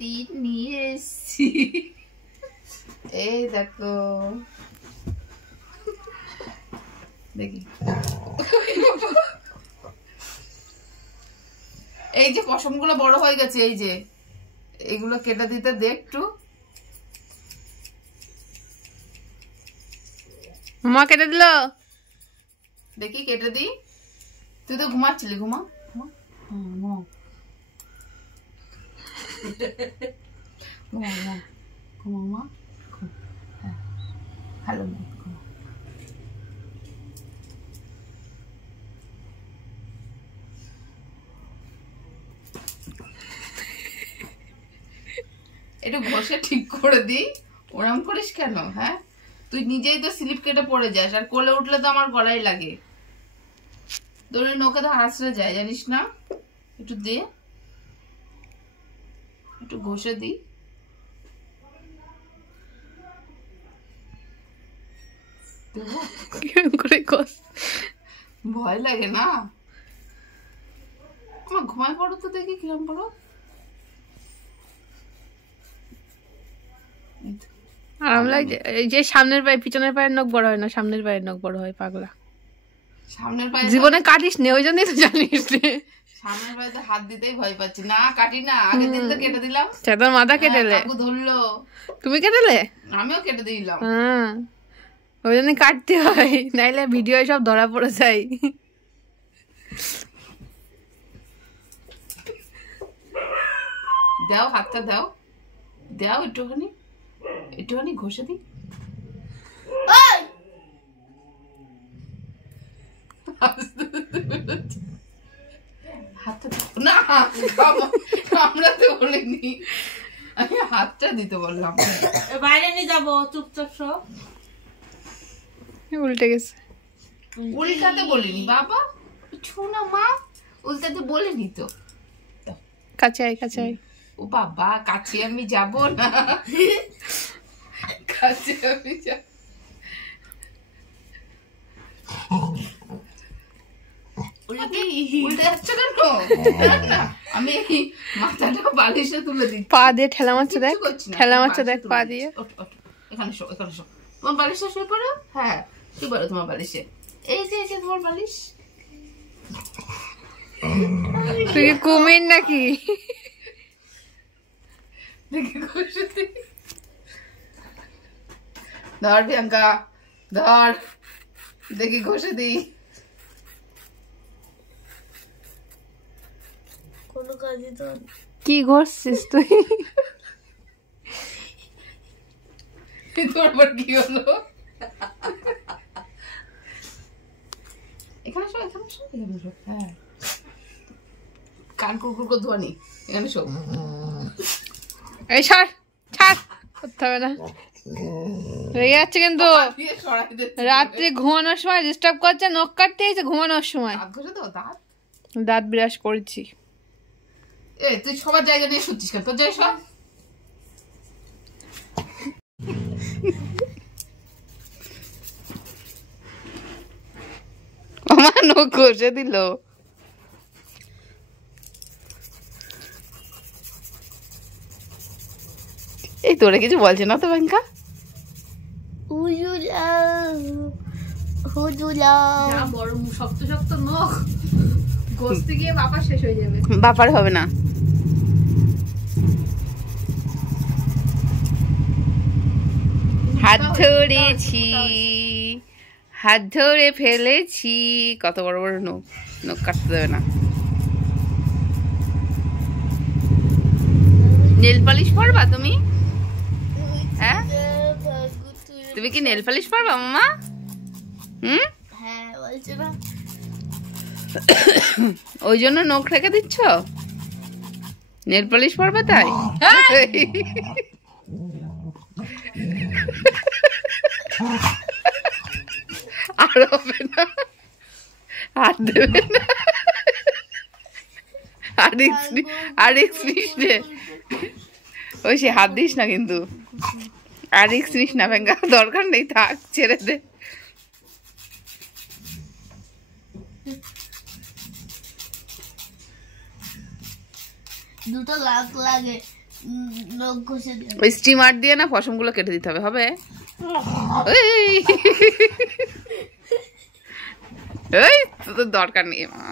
তিন নিয়ে এসছি। এই দেখো দেখি, এই যে পশমগুলো বড় হয়ে গেছে, এই যে এইগুলো কেটে দিতে দে একটু। মা কেটে দিল, দেখি কেটে দি। তুই তো ঘুমাচ্ছিলি, ঘুমা ঘুমা ঘুমা ঘুমা ঘুমা। ভালো একটু ঘষে ঠিক করে দি। ওরম করিস কেন? হ্যাঁ, তুই নিজেই তো স্লিপ কেটে পড়ে যাস, আর কোলে উঠলে তো আমার গলায় লাগে। তোর নৌকা তো হাসড়ে যায়, জানিস না? একটু দে, একটু ঘষে দি। ভয় লাগে না? আমার ঘুমায় পড়ো তো, দেখি কিরম পড়ো। আরাম লাগে। এই যে সামনের পায়ে, পিছনের পায়ের নখ বড় হয় না, সামনের পায়ের নখ বড় হয়। পাগলা, সামনের পায়ে জীবনে কাটিস নে, ওই জন্যই তো জানিস নে। সামনের পায়ে তো হাত দিতেই ভয় পাচ্ছি। না কাটি না, আগের দিন তো কেটে দিলাম। তোর মাথা কেটেলে? কাকু ধরলো। তুমি কেটেলে? আমিও কেটে দিলাম। হ্যাঁ, ওই জন্য কাটতে হয়, নাইলে ভিডিও সব ধরা পড়ে যায়। দাও হাতটা, দাও দাও, একটুখানি একটুখানি ঘষে দি। হাতটা না, আমরা তো বলিনি, আমি হাতটা দিতে বললাম। বাইরে নিয়ে যাবো, চুপচাপ সব উল্টে গেছে। উল্টাতে বলিনি বাবা, ছুনা মা, উল্টাতে বলিনি তো। কাছে আয়, কাছে আয়। ও বাবা, কাছে আমি যাব না, কাছে আমি যাব। উল্টে যাচ্ছ কেন? না, আমি মাথাটা বালিশে তুলে দিই। পা দিয়ে ঠেলা মারছে দেখ, ঠেলা মারছে দেখ পা দিয়ে। এখানে শো, এখানে শো। তোমার বালিশে শুয়ে পড়ো। হ্যাঁ, শুয়ে পড়ো তোমার বালিশে। এই যে, এই যে তোমার বালিশ। তুই কি কুমির নাকি? দেখি ঘষে দি। ধর প্রিয়াঙ্কা, ধর, দেখি ঘষে দি। কোনো কাজই তো কি ঘষছিস তুই? তোর আবার কি হলো? এখানে শো, এখানে শো, এখানে শো। হ্যাঁ, কান কুকুর করে ধোয়া নি, এখানে শো। এই ছাড়, ছাড়, করতে হবে না। রেগে যাচ্ছে কিন্তু, রাত্রে ঘুমানোর সময় ডিস্টার্ব করছে, নখ কাটতে এসে ঘুমানোর সময়। দাঁত বিরাস করেছি। এ তুই সবার জায়গা নিয়ে শুচ্ছিস কেন? তোর জায়গায় সব আমার নখ ঘষে দিল। এই তোরে কিছু বলছে না তো ব্যাংকা? বড় শক্ত শক্ত নখ, ঘষতে গিয়ে বাবা শেষ হয়ে যাবে। বাপার হবে না। হাত ধরেছি, হাত ধরে ফেলেছি। কত বড় বড় নখ, নখ কাটতে দেবে না। নেল পালিশ পরবা তুমি? হ্যাঁ, তুমি কি নেল পালিশ পরবা মামা? হুম, হ্যাঁ বলছে না, ওই জন্য নখ রেখে দিচ্ছ? নেল পালিশ পরবে তাই? আর হবে না, আর দেবে না। আর রিক্স রে, ওই সে হাত দিস না কিন্তু। আর রিক্স নিস না ব্যাংকা, দরকার নেই, থাক, ছেড়ে দে। দুটো লাখ লাগে, ওই স্টিমার দিয়ে না পশমগুলো কেটে দিতে হবে। হবে? এই তোর দরকার নেই মা।